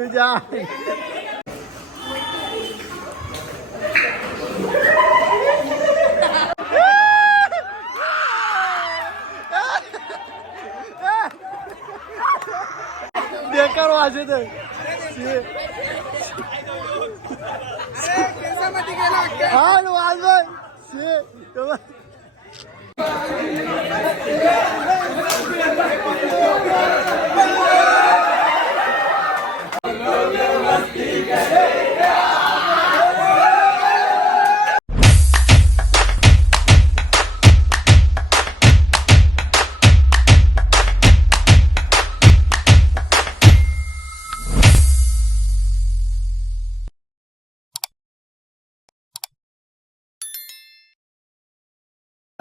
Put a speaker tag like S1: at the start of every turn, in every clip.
S1: तुझ्या बेकार वाजत हा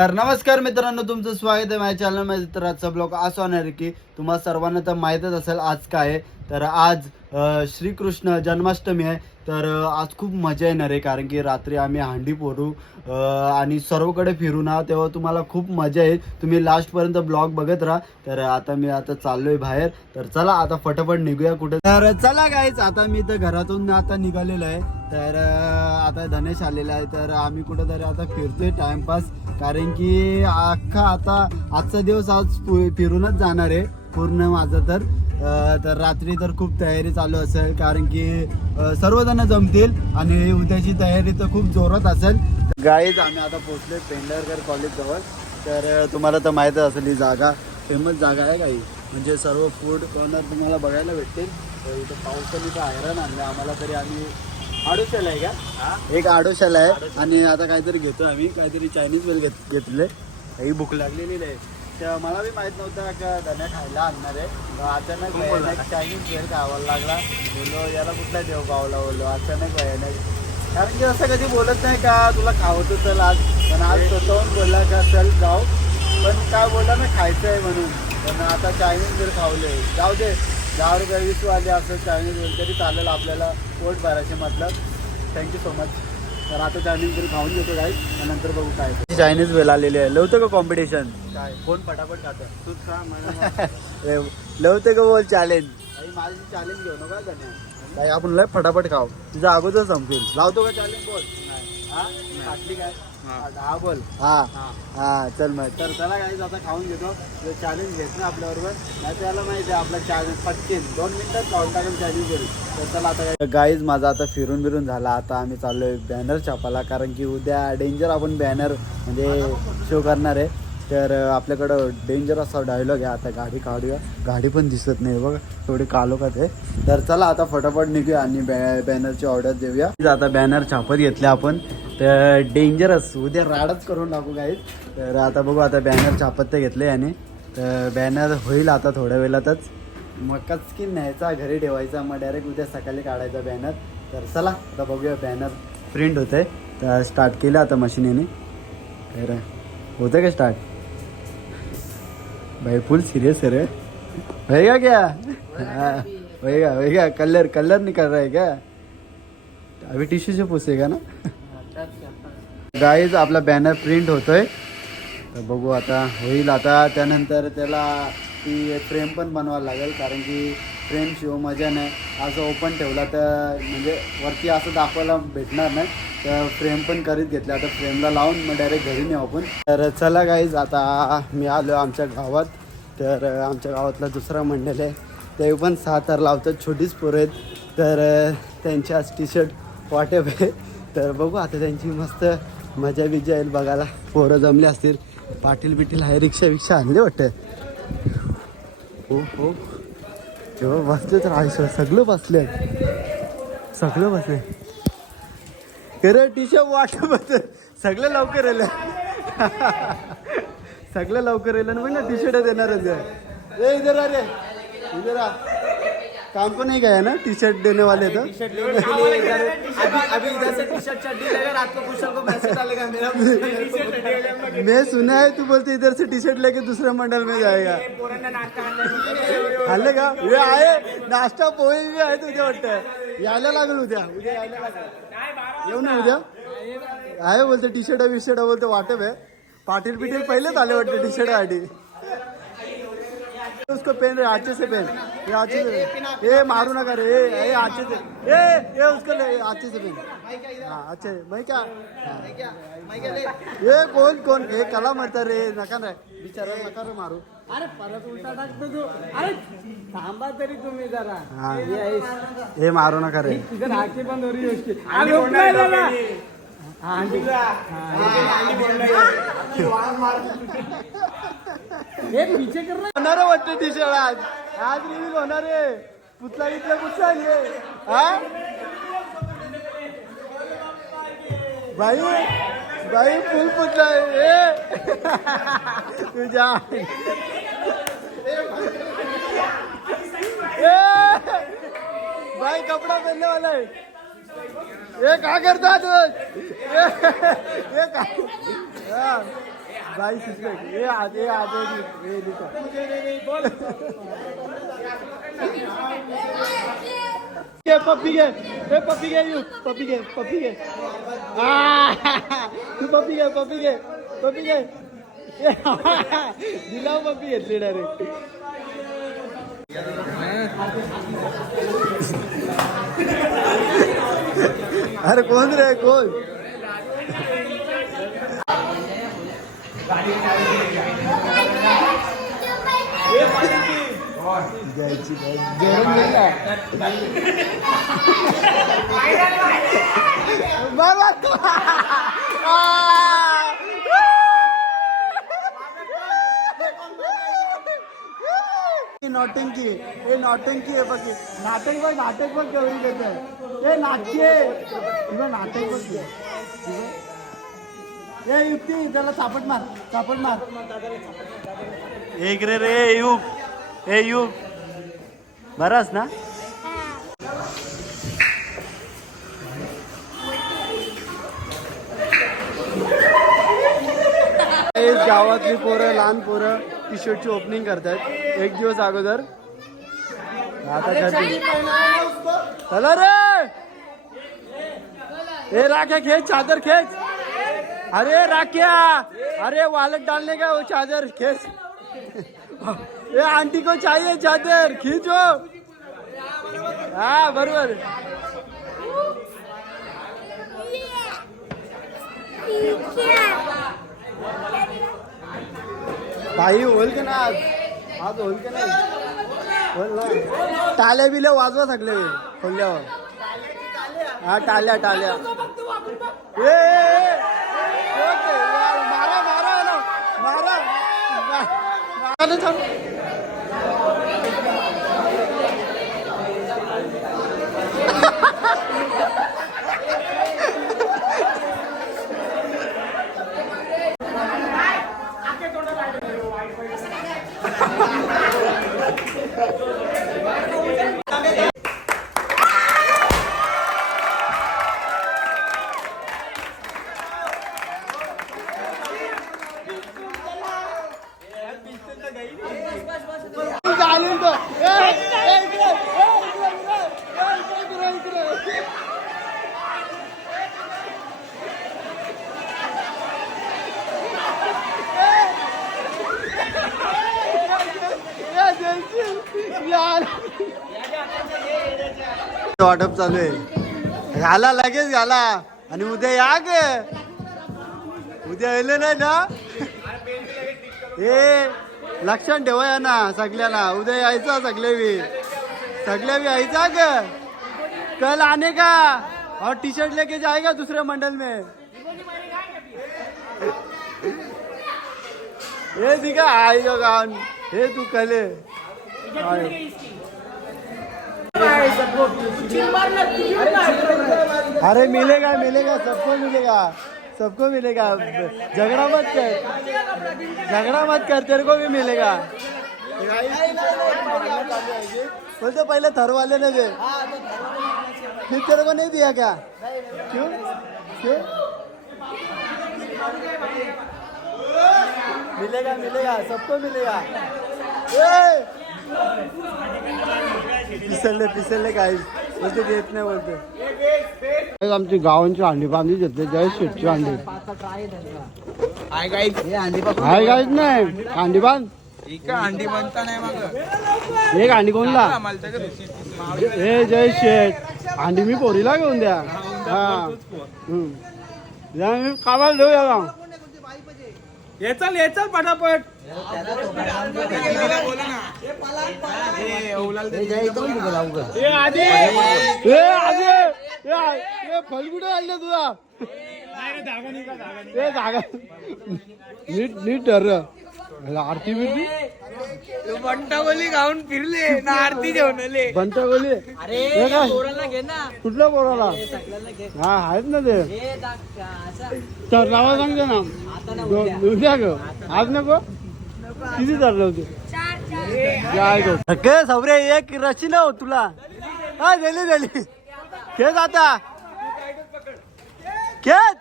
S1: तर नमस्कार मित्रांनो तुमचं स्वागत आहे माझ्या चॅनलमध्ये तर आजचा ब्लॉग असं होणार आहे की तुम्हाला सर्वांना तर माहीतच असेल आज काय आहे. तर आज श्रीकृष्ण जन्माष्टमी आहे. तर आज खूप मजा येणार आहे कारण की रात्री आम्ही हांडी पोरू आणि सर्वकडे फिरू ना तेव्हा तुम्हाला खूप मजा येईल. तुम्ही लास्टपर्यंत ब्लॉग बघत राहा. तर आता मी आता चाललोय बाहेर. तर चला आता फटाफट निघूया कुठे. तर चला गाईच आता मी तर घरातून आता निघालेलो आहे. तर आता धनेश आलेला आहे. तर आम्ही कुठंतरी आता फिरतोय टाइमपास. कारण की अख्खा आता आजचा दिवस आज फिरूनच जाणार आहे. पूर्ण माझं तर. तर रात्री तर खूप तयारी चालू असेल. कारण की सर्वजण जमतील आणि उद्याची तयारी तर खूप जोरात असेल. गाईज आम्ही आता पोचले पेंढरकर कॉलेजजवळ तर तुम्हाला तर माहीतच असेल ही जागा. फेमस जागा आहे काही. म्हणजे सर्व फूड कॉर्नर तुम्हाला बघायला भेटतील. तर इथं पावसाने तर हैराण आणलं आम्हाला तरी आम्ही आडोशाला आहे का? एक आडोशाला आहे. आणि आता काहीतरी घेतो आम्ही. काहीतरी चायनीज वेल घेत घेतले. ही भूक लागलेली आहे तर मला बी माहीत नव्हतं का धन्या खायला आणणार आहे. अचानक भयानक चायनीज वेल खावायला लागला. बोललो याला कुठला देव गावला बोललो अचानक भयानक. कारण की असं कधी बोलत नाही का तुला खावतो चल आज. पण आज स्वतःहून बोलला का चल जाऊ. पण काय बोलला ना खायचं आहे म्हणून. पण आता चायनीज वेल खावले जाऊ दे. दहा रुपये वीस वाले असं चायनीज वेल तरी चालेल आपल्याला पोट भरायचे मतलब थँक्यू सो मच तर आता चायनीज वेल खाऊन घेतो काय नंतर बघू काय चायनीज वेल आलेली आहे. लवतं का कॉम्पिटिशन काय? कोण पटापट खातं तूच खा लवतं का बोल चॅलेंज माझी चॅलेंज घेऊ नका काय आपण लय फटाफट खाऊ. तुझ्या अगोदर संपेल लावतो का चॅलेंज बोल? हा? काटली काय? हा. बोल. हा. हा. चल मग. तर चला काही आता खाऊन घेतो. चॅलेंज घेत ना आपल्याबरोबर नाही त्याला माहिती आहे आपला चॅलेंज पटकेन दोन मिनिटात खाऊन टाकून चॅलेंज करू. तर चला आता गाईज माझा आता फिरून बिरून झाला. आता आम्ही चाललोय बॅनर छापाला कारण की उद्या डेंजर आपण बॅनर म्हणजे शो करणार आहे. तर आपल्याकडं डेंजर असा डायलॉग आहे. आता गाडी काढूया. गाडी पण दिसत नाही बघ. थोडी कालोखात आहे. तर चला आता फटाफट निघूया आणि बॅ बॅनरची ऑर्डर देऊया. आता बॅनर छापत घेतले आपण. तर डेंजरस उद्या राडच करून टाकू काही तर आता बघू आता बॅनर छापत घेतले आणि तर बॅनर होईल आता थोड्या वेळातच. मग की न्यायचा घरी ठेवायचा मग डायरेक्ट उद्या सकाळी काढायचा बॅनर तर चला आता बघूया बॅनर प्रिंट होते तर स्टार्ट केलं आता मशिनीने तर होतं का स्टार्ट भाई फुल सिरियस है रे. होएगा क्या? हाँ, होएगा होएगा कलर कलर निकल रहा है क्या? अभी टिश्यू से पूछेगा ना? गाईज आपला बॅनर प्रिंट होतोय. तर बघू आता होईल आता. त्यानंतर त्याला ती फ्रेम पण बनवायला लागेल कारण की फ्रेम शिव मजा नाही. असं ओपन ठेवला तर म्हणजे वरती असं दाखवायला भेटणार नाही. तर फ्रेम पण करीत घेतला आता फ्रेमला लावून मग डायरेक्ट घरी नेऊ आपण. तर चला गाईज आता मी आलो आमच्या गावात. तर आमच्या गावातला दुसरा मंडळ आहे. ते पण सातार लावतात. छोटीच पोरं आहेत. तर त्यांची आज टी शर्ट वाटेप आहे. तर बघू आता त्यांची मस्त मजा बिजा येईल बघायला पोरं जमले असतील. पाटील बिटील आहे रिक्षा विक्षा आणले वाटतं. हो हो. तेव्हा बसले तर आयुष्य सगळं बसले. सगळं बसले. खरं टी शर्ट वाटत सगळं लवकर येलं सगळं लवकर येलं ना टी शर्ट देणारच आहे. ए इधर रे. इधर आ. काम को नहीं गया ना? टी शर्ट देने वाले तो।
S2: मेरा
S1: मैं सुना है तू बोलते इधर से टी शर्ट लेके दूसरे मंडल में जाएगा। खाल्ले का हे आहे नाश्ता पोहे बी आहे उद्या वाटतं यायला लागेल उद्या उद्या यायला लागेल। येऊ ना उद्या आहे बोलते टी शर्ट बी शर्ट बोलते वाटप आहे पाटील पिटील पहिलेच आले वाटते टी शर्ट आधी उसको पेन रे अच्छे से पेन ये अच्छे से ए मारू नका रे ए ए अच्छे से। ए ए उसको ले अच्छे से पेन हाँ अच्छे मैं क्या. ये कोण कोण हे कला म्हणतात रे नका रे बिचारा नका रे मारू।
S2: अरे परत उलटा टाकतो तू। अरे थांबा तरी तुम्ही जरा।
S1: हा मारू नका रे
S2: तिथं राखी पण दोरी गोष्टी हे पीछे कर
S1: होणार वाटतं टी शर्ट आज. आज रिव्हिल होणार आहे. पुतला इथला पुतला आली हा. बाई बाई फुल पुतला आहे. ए तुझ्या ए! बाई कपडा पहनने वाला है ये क्या करता तू ये ये क्या बाई सुस्पेक्ट ये आज ये आज ये पप्पी के हे पप्पी के यू. पप्पी के पप्पी के तू पप्पी के पप्पी के पप्पी के दिला पप्पी घेतली डायरेक्ट अरे कोण रे कोण? द्यायची जेवण गेला बाबा तू आ! हे नौटंकी हे नौटंकी आहे बघ नाटक बघ नाटक बघ घेत आहे हे? नाटकी आहे नाटक बघ हे. हे युक्ती त्याला चापट मार चापट मार। एक रे रे युग हे युग बराच ना? गावातली पोरं लहान पोरं टी शर्टची ओपनिंग करतात एक दिवस अगोदर. आता करतील चला रे! ए राख्या खेच चादर खेच. अरे राख्या. अरे वालट डालने का वो चादर खेच. ए आंटी को चाहिए चादर खींचो. हाँ बरोबर. काही होईल की ना आज? आज होईल की नाही? होईल ना? टाल्या बिल्या वाजवा सगळे खोलल्यावर हा टाल्या टाल्या. ए, मारा. मारा. मारा मारा ना थांब. झाली तो. ए, ए, इकडे, ए, इकडे, इकडे, ए, इकडे, इकडे, इकडे. ए, जयश्री, यार. वाटप चालू आहे. घाला लगेच घाला. आणि उद्या या ग. उद्या येले नाही ना? हे लक्षात ठेवा या ना सगळ्यांना उद्या यायचा सगळे बी. सगळे बी यायचा ग. कल आने का? और टी शर्ट लेके जाएगा दूसरे मंडल में? हे दिखा आई गान हे तू कले. अरे मिलेगा मिलेगा, सबको मिलेगा सबको मिलेगा। झगड़ा मत कर, झगड़ा मत कर, तेरे को भी मिलेगा। बोलते पहले थर वाले ने दे। फिर तेरे को नहीं दिया क्या? क्यों? क्यों? मिलेगा मिलेगा, सबको मिलेगा। ए! पिसलले पिसलले काही बोलते देत नाही बोलते. आमची गावांची अंडी बांधली घेतली जय शेटची अंडी. हाय काहीच नाही. अंडी बांध.
S3: अंडी बनता नाही मग.
S1: एक अंडी कोणला? ए जय शेठ अंडी मी पोरीला घेऊन द्या. हा मी कामाला देऊ या का
S2: ये चल ये चल पटापट. ये आधी
S1: आणलं तुझा ए जागा नीट नीट ठर आरती बिरती?
S3: बंटावली बोली गाऊन फिरले ना आरती जेवणले बंटावली
S1: बनता कुठल्या पोराला हा आहेत ना ते तर नावा सांगते ना उद्या ग आज नको किती धरलं होते? काय सवरे एक रशी न हो तुला. हा दिली दिली. खेळ आता. खेळ.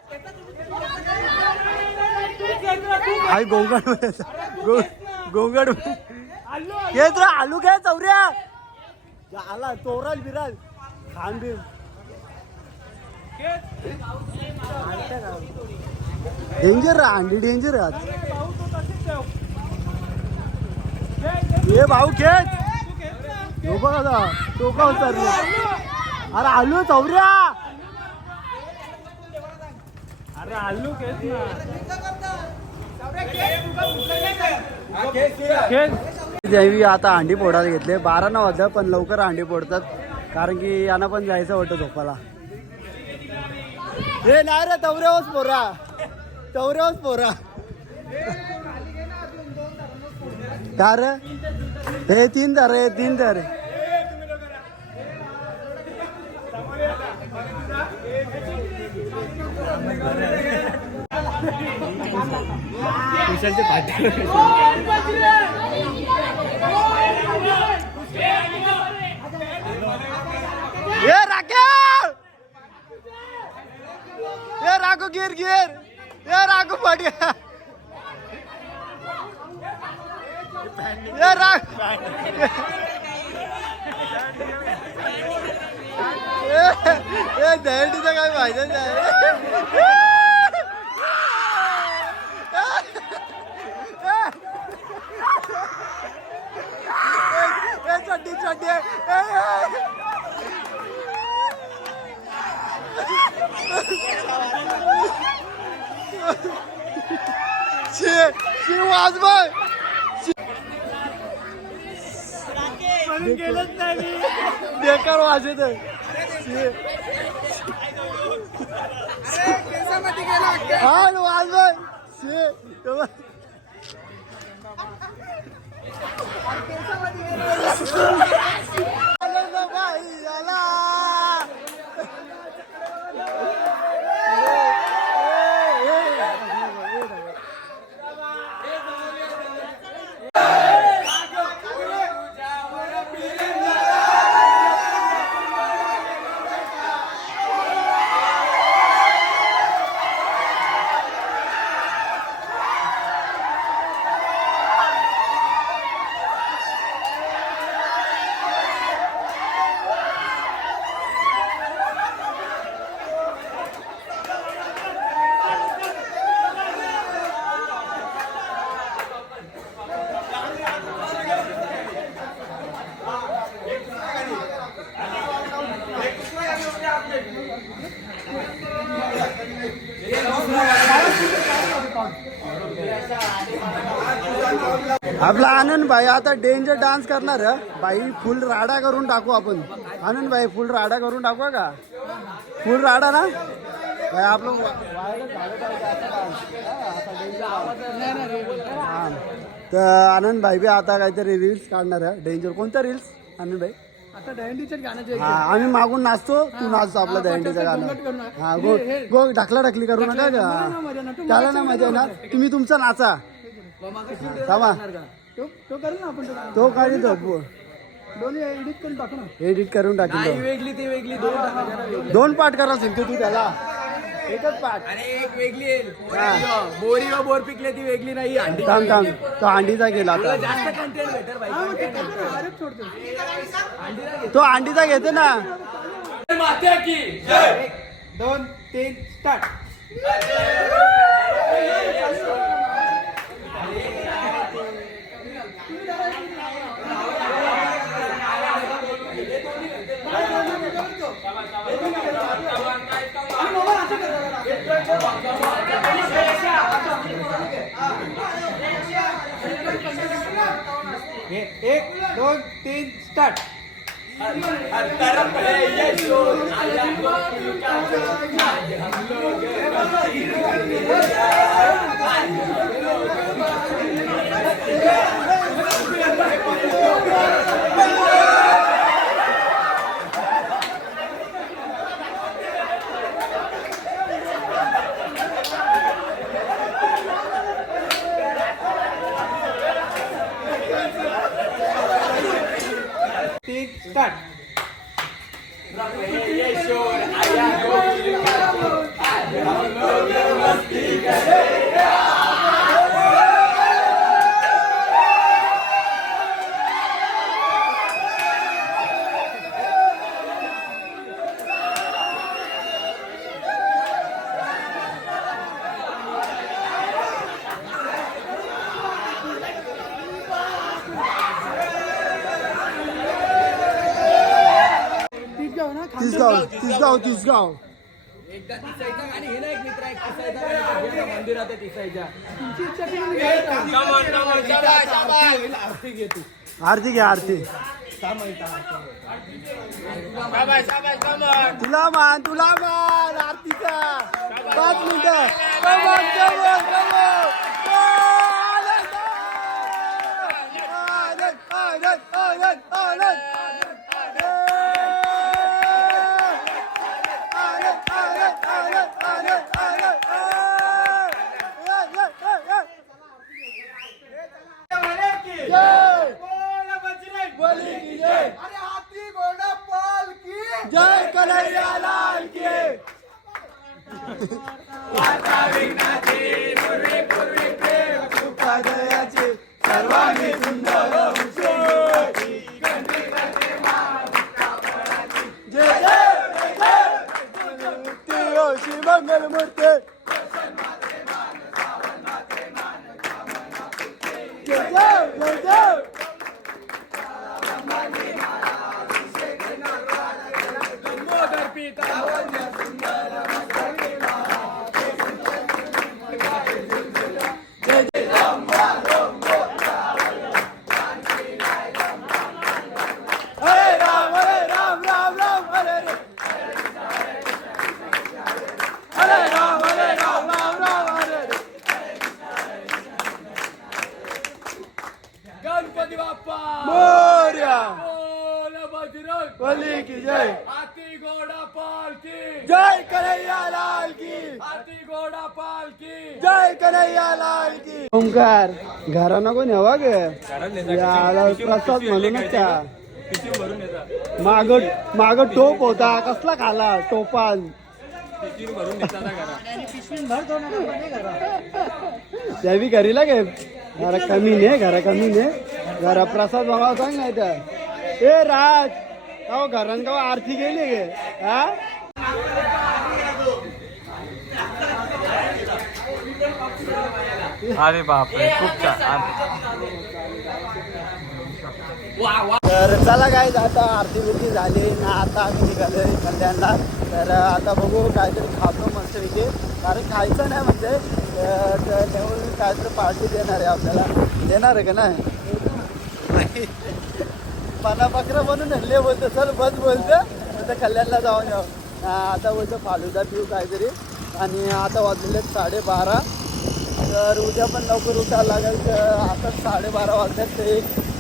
S1: आई गोंगड गो- गोंगड खेळ रे आलू घे चौऱ्या आला चोराल बिराल. खान बीर डेंजर अंडी डेंजर आज. ये भाऊ खेच हो बघ आता टोका अरे आलू चौऱ्या.
S2: अरे आलू केस ना.
S1: देवी आता अंडी फोडायला घेतले. बारा न वाजता पण लवकर अंडी फोडतात. कारण की यांना पण जायचं वाटतं झोपाला हे नाही रे तवऱ्यावरच पोरा. तवऱ्यावरच पोरा. का रे? हे तीन धर रे तीन धर. ये राकेव ये राखो गिर गिर. ये राखो पडिया ये राख ये दहंडीचं काय माहिती नाही चड्डी चड्डी. शिव आज बघ
S2: गेलंच नाही.
S1: बेकार वाजत आहे हा वाजवाय. शे तेव्हा- आला ना बाई, आला. ए, ए, ए, ए. आपला आनंद भाई आता डेंजर डान्स करणार. बाई फुल राडा करून टाकू आपण. आनंद भाई फुल राडा करून टाकू का? फुल राडा ना? भाई आपलं. तर आनंद भाई बी आता काहीतरी रील्स काढणार आहे. डेंजर कोणतं रील्स आनंद भाई? हा आम्ही मागून नाचतो तू नाचतो आपलं दहंडीचं गाणं. हा गो गो ढकला ढकली करू नका का? त्याला ना मजा येणार. तुम्ही तुमचा नाचा. थांबा.
S2: तो तो करेल ना आपण तो.
S1: तो काढी तो
S2: दोन्ही एडिट करून टाकू ना.
S1: एडिट करून टाकेल तो.
S3: वेगळी ती वेगळी दोन.
S1: दोन पाठ करा सांगतो तू त्याला. एकच पाठ
S3: अरे एक वेगळी आहे. बोरी व बोर पिकले ती वेगळी नाही अंडी
S1: थांब थांब. तो अंडीचा गेला आता.
S3: जास्त कंटेंट भेटेल भाई
S2: डायरेक्ट सोडतो.
S1: तो अंडीचा घेते ना.
S2: दोन तीन स्टार्ट तीन स्टार्ट
S1: तिसगाव तिसगाव तिसगाव.
S3: एकदा तिसायचा आणि हे ना एक मित्र एक तिसायचा आणि आरती घे तू
S1: आरती. घ्या आरती तुला मान तुला मान आरतीचा. पाच मिनिटं. Come on, come on. Omkar Omkar घरा नको न्यावा ग प्रसाद म्हणूनच त्या माग माग टोप होता कसला खाला टोपाल त्यावी घरी लागे घरा कमी ने घरा कमी ने. घरा प्रसाद बाबा सांग नाही तर. ए राज अहो घरान का आरती गेली गे? हा?
S4: अरे बापरे खूप छान.
S1: तर चला काय आता आरती बिरती झाली. ना आता आम्ही निघालो कल्याणला. तर आता बघू काहीतरी खातो मस्त इथे कारण खायचं नाही म्हणजे त्यामुळे काहीतरी पार्टी देणार आहे आपल्याला. देणार आहे का नाही? पाना बकरा बनून हल्ले बोलतो सर बस बोलतं. आता कल्याणला जाऊन जाऊ आता बोलतो फालुदा पिऊ काहीतरी. आणि आता वाजलेले साडेबारा. तर उद्या पण लवकर उठायला लागेल. तर आता साडेबारा वाजतात ते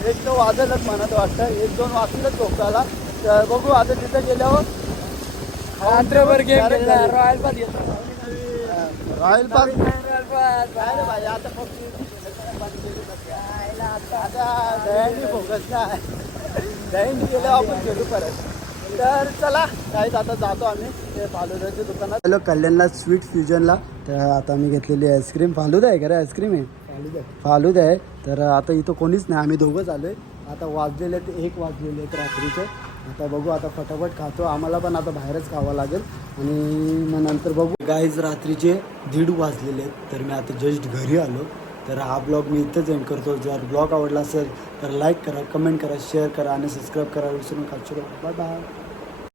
S1: एक तर वाजेलच म्हणत वाटतं. एक दोन वाजलेच झोपायला. तर बघू आता तिथं गेल्यावर.
S3: रात्रभर
S1: घरी.
S3: रॉयल पास घेतला.
S1: Royal park
S3: royal pass.
S1: काय रे भाई आता फक्त आता. दयांनी फोकस नाही. दयांनी गेल्यावर आपण खेळू परत. तर चला काहीच आता जातो आम्ही. ते फालुद्याच्या दुकानात. हॅलो कल्याणला स्वीट फ्युजनला. तर आता मी घेतलेली आईस्क्रीम. फालुदा आहे का रे आईस्क्रीम आहे. फालुदा आहे. तर आता इथं कोणीच नाही. आम्ही दोघंच आलोय आता वाजलेले आहेत एक वाजलेले आहेत रात्रीचे. आता बघू आता फटाफट खातो. आम्हाला पण आता बाहेरच खावं लागेल. आणि मग नंतर बघू. गाईज रात्रीचे दीड वाजलेले आहेत. तर मी आता जस्ट घरी आलो. तर हा ब्लॉग मी इथंच एंड करतो. जर ब्लॉग आवडला असेल तर लाईक करा कमेंट करा शेअर करा आणि सबस्क्राईब करा विसरून खालची बाय बाय